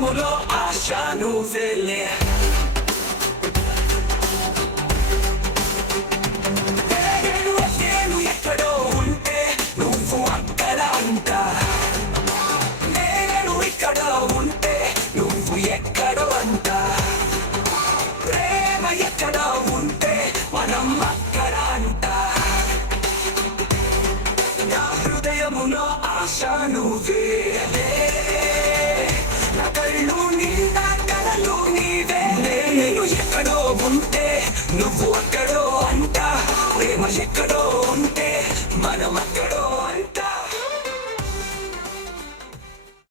హృదయములో ఆశ నువ్వేలే. నేను ఎక్కడో ఉంటే నువ్వు అక్కడ అంటా. నేను ఇక్కడ ఉంటే నువ్వు ఎక్కడో అంటా. ప్రేమ ఎక్కడ ఉంటే మనం అక్కడ అంటా. నా హృదయములో ఆశ నువ్వేలే. నా కళ్ళు నిండా కలలు నీవేలే. నేను ఎక్కడో ఉంటే నువ్వు